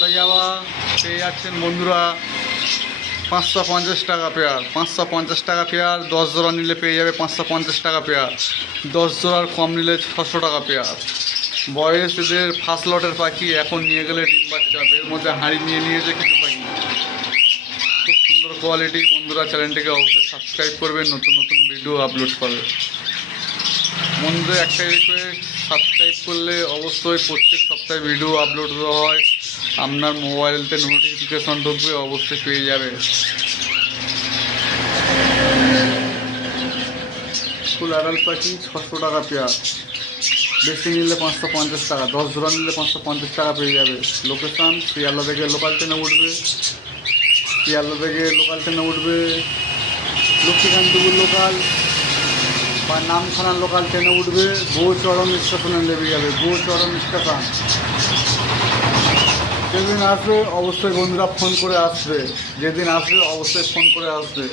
সাদা জামা পেয়ে যাচ্ছেন বন্ধুরা 550 টাকা পেয়ার। 550 টাকা পেয়ার। 10 জোড়া নিলে পেয়ে যাবে 550 টাকা পেয়ার। 10 জোড়ার কম নিলে 600 টাকা পেয়ার। বয়স এদের ফার্স্ট লটের পাখি, এখন নিয়ে গেলে ডিম বাচ্চা। এর মধ্যে হাঁড়ি নিয়ে নিয়েছে কিছু পাখি। খুব সুন্দর কোয়ালিটি। বন্ধুরা চ্যানেলটিকে অবশ্যই সাবস্ক্রাইব করবেন, নতুন নতুন ভিডিও আপলোড করবে। বন্ধুদের একটাই রিকোয়েস্ট, সাবস্ক্রাইব করলে অবশ্যই প্রত্যেক সপ্তাহে ভিডিও আপলোড দেওয়া হয়, আপনার মোবাইলতে নোটিফিকেশন ঢুকবে, অবশ্যই পেয়ে যাবে। ফুল আড়াল পাখি 600 টাকা পেয়ার। বেশি নিলে 550 টাকা। 10 জোড়া নিলে 550 টাকা পেয়ে যাবে। লোকেশান শিয়ালদা থেকে লোকাল ট্রেনে উঠবে, শিয়ালদা থেকে লোকাল ট্রেনে উঠবে, লক্ষ্মীকান্তপুর লোকাল বা নামখানা লোকাল ট্রেনে উঠবে, গৌচরণ স্টেশনে নেমে যাবে। গৌচরণ স্টেশন যেদিন আসবে অবশ্যই বন্ধুরা ফোন করে আসবে, যেদিন আসবে অবশ্যই ফোন করে আসবে।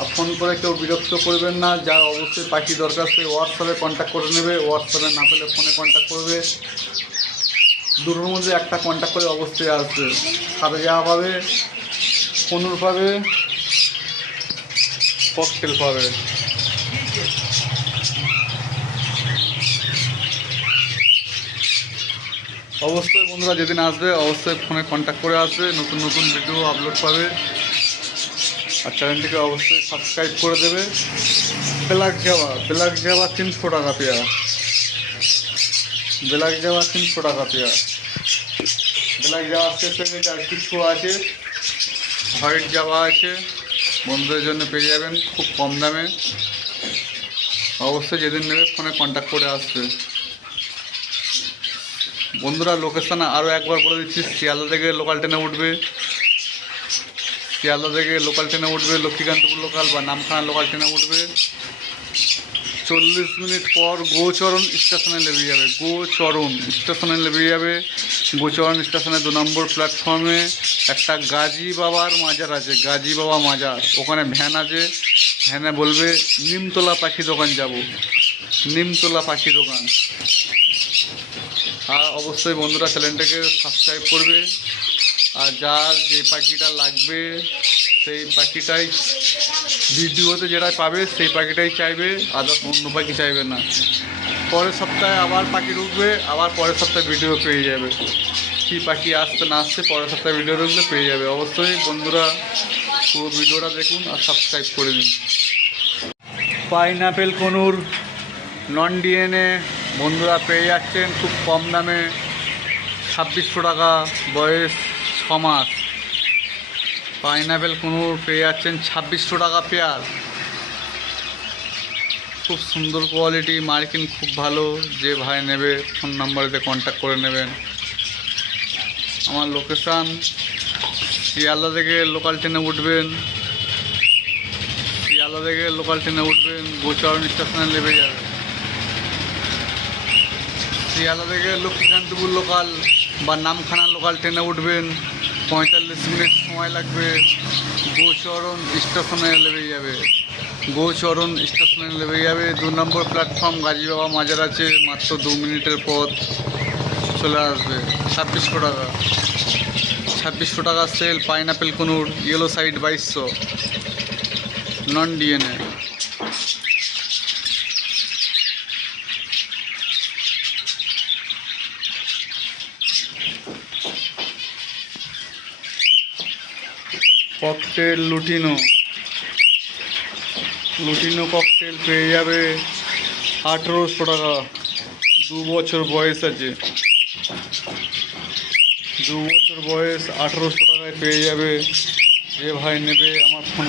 আর ফোন করে কেউ বিরক্ত করবেন না। যার অবশ্যই পাখি দরকার সে হোয়াটসঅ্যাপে কন্ট্যাক্ট করে নেবে, হোয়াটসঅ্যাপে না পেলে ফোনে কন্ট্যাক্ট করবে। দুটোর মধ্যে একটা কন্ট্যাক্ট করে অবশ্যই আসবে। সাদা জামা পাবে, কনুর পাবে, ককটেল পাবে। অবশ্যই বন্ধুরা যেদিন আসবে অবশ্যই ফোনে কন্ট্যাক্ট করে আসবে, নতুন নতুন ভিডিও আপলোড পাবে। আর চ্যানেলটিকে অবশ্যই সাবস্ক্রাইব করে দেবে। ব্ল্যাক জাভা 300 টাকা পেয়ার। ব্ল্যাক জাভা 300 টাকা পেয়ার। ব্ল্যাক জাভা শেষ হয়ে গেছে, আর কিছু আছে। হোয়াইট জাভা আছে, বন্ধুদের জন্য পেয়ে যাবেন খুব কম দামে। অবশ্যই যেদিন নেবে ফোনে কন্ট্যাক্ট করে আসবে। বন্ধুরা লোকেশান আরও একবার বলে দিচ্ছি, শিয়ালদা থেকে লোকাল ট্রেনে উঠবে, শিয়ালদা থেকে লোকাল ট্রেনে উঠবে, লক্ষ্মীকান্তপুর লোকাল বা নামখানা লোকাল ট্রেনে উঠবে। 40 মিনিট পর গৌচরণ স্টেশনে নেমে যাবে। গৌচরণ স্টেশনে নেমে যাবে। গৌচরণ স্টেশনে 2 নম্বর প্ল্যাটফর্মে একটা গাজী বাবার মাজার আছে, গাজী বাবা মাজার। ওখানে ভ্যান আছে, ভ্যানে বলবে নিমতলা পাখি দোকান যাব, নিমতলা পাখি দোকান। আর অবশ্যই বন্ধুরা চ্যানেলটাকে সাবস্ক্রাইব করবে। আর যার যে পাখিটা লাগবে সেই পাখিটাই ভিডিওতে যেটা পাবে সেই পাখিটাই চাইবে, আদার্স অন্য পাখি চাইবে না। পরের সপ্তাহে আবার পাখি ঢুকবে, আবার পরের সপ্তাহে ভিডিও পেয়ে যাবে। কী পাখি আসতে না আসছে পরের সপ্তাহে ভিডিও ঢুকলে পেয়ে যাবে। অবশ্যই বন্ধুরা পুরো ভিডিওটা দেখুন আর সাবস্ক্রাইব করে দিন। পাইনাপেল কনুর নন ডিএনএ বন্ধুরা পেয়ে যাচ্ছেন খুব কম দামে, 2600 টাকা। বয়স 6 মাস। পাইনাপেল কুনুর পেয়ে যাচ্ছেন 2600 টাকা পেয়ার। খুব সুন্দর কোয়ালিটি, মার্কিং খুব ভালো। যে ভাই নেবে ফোন নাম্বারেতে কন্ট্যাক্ট করে নেবেন। আমার লোকেশান শিয়ালদা থেকে লোকাল ট্রেনে উঠবেন, শিয়ালদা থেকে লোকাল ট্রেনে উঠবেন, গৌচরণ স্টেশনে নেমে যাবে। শিয়ালদা থেকে লক্ষ্মীকান্তপুর লোকাল বা নামখানা লোকাল ট্রেনে উঠবেন, 45 মিনিট সময় লাগবে। গৌচরণ স্টেশনে নেমে যাবে, গৌচরণ স্টেশনে নেমে যাবে। 2 নম্বর প্ল্যাটফর্ম গাজী বাবা মাজার আছে, মাত্র 2 মিনিটের পথ চলে আসবে। 2600 টাকা। 2600 টাকা sale. Pineapple conure yellow side 2200 non DNA. Cockatiel lutino, lutino cockatiel পেয়ে যাবে 1800 টাকা। 2 বছর বয়স আছে, 2 বছর বয়স, 1800 টাকায় পেয়ে যাবে। যে ভাই নেবে আমার ফোন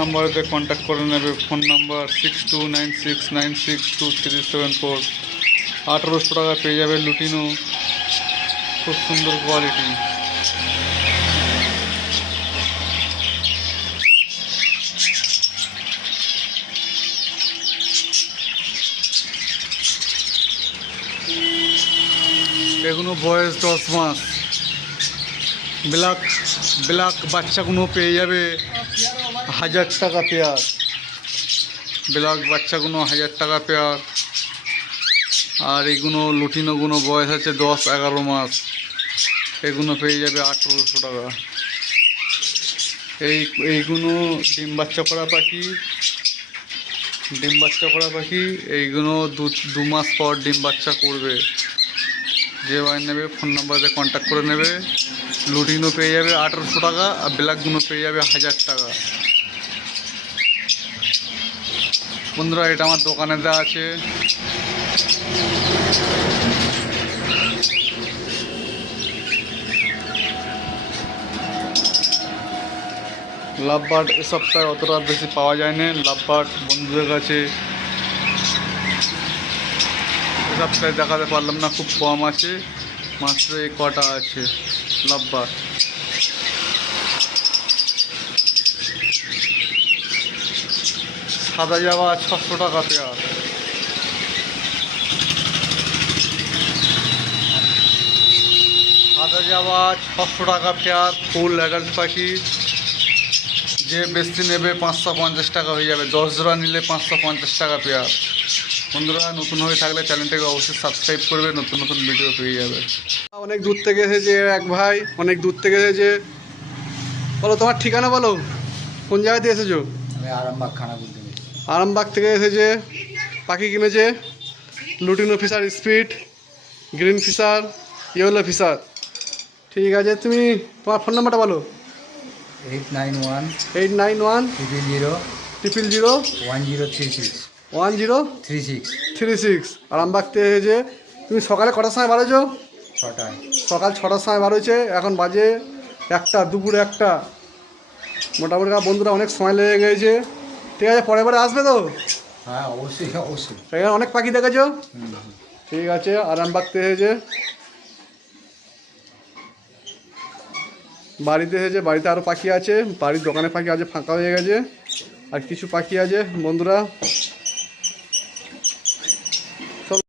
নাম্বারেতে কন্ট্যাক্ট করে নেবে। Phone number 6296962374। 1800 টাকা পেয়ে যাবে লুটিনো, খুব সুন্দর কোয়ালিটি। এগুলো বয়স 10 মাস। ব্ল্যাক বাচ্চাগুলো পেয়ে যাবে 1000 টাকা পেয়ার। ব্ল্যাক বাচ্চাগুলো 1000 টাকা পেয়ার। আর এইগুলো লুটিনোগুলো বয়স আছে 10-11 মাস, এগুলো পেয়ে যাবে 1800 টাকা। এইগুলো ডিম বাচ্চা করা পাখি, এইগুলো 2 মাস পর ডিম বাচ্চা করবে। যে ভাই নেবে ফোন নাম্বারে কন্ট্যাক্ট করে নেবে। লুটিনো পেয়ে যাবে 1800 টাকা, আর ব্ল্যাকগুলো পেয়ে যাবে 1000 টাকা। বন্ধুরা এটা আমার দোকানে দেওয়া আছে। লাভ বার্ড এ সপ্তাহে অতটা বেশি পাওয়া যায় না। লাভ বার্ড বন্ধুদের কাছে এ সপ্তাহে দেখাতে পারলাম না, খুব কম আছে, মাত্র এই কটা আছে লাভ বার্ড। সাদা জাবা 600 টাকা পেয়ার। সাদা জাবা 600 টাকা পেয়ার, ফুল অ্যাডাল্ট পাখি। যে বেশি নেবে 550 টাকা হয়ে যাবে, 10 জোড়া নিলে 550 টাকা পেয়ার। বন্ধুরা নতুন হয়ে থাকলে চ্যানেলটাকে অবশ্যই সাবস্ক্রাইব করবে, নতুন নতুন ভিডিও পেয়ে যাবে। অনেক দূর থেকে এসেছে এক ভাই, অনেক দূর থেকে এসেছে। বলো তোমার ঠিকানা বলো, কোন জায়গা থেকে এসেছো? আমি আরামবাগ খানাকুল থেকে। আরামবাগ থেকে এসেছে, পাখি কিনেছে lutino Fischer, speed, green Fischer, yellow Fischer. ঠিক আছে, তুমি তোমার ফোন নাম্বারটা বলো। 891 891 000 1036 1036 1036। আরামবাগ থেকে এসেছে। তুমি সকালে কটার সময় বাড়েছো? 6টায়। সকাল 6টার সময় বাড়ছে, এখন বাজে 1টা, দুপুরে 1টা। মোটামুটি বন্ধুরা অনেক সময় লেগে গেছে। ঠিক আছে, পরে পরে আসবে তো? হ্যাঁ অবশ্যই অবশ্যই। এখানে অনেক পাখি দেখেছো? ঠিক আছে, আরামবাগ থেকে এসেছে, বাড়িতে এসেছে। বাড়িতে আরও পাখি আছে, বাড়ির দোকানে পাখি আছে, ফাঁকা হয়ে গেছে, আর কিছু পাখি আছে বন্ধুরা।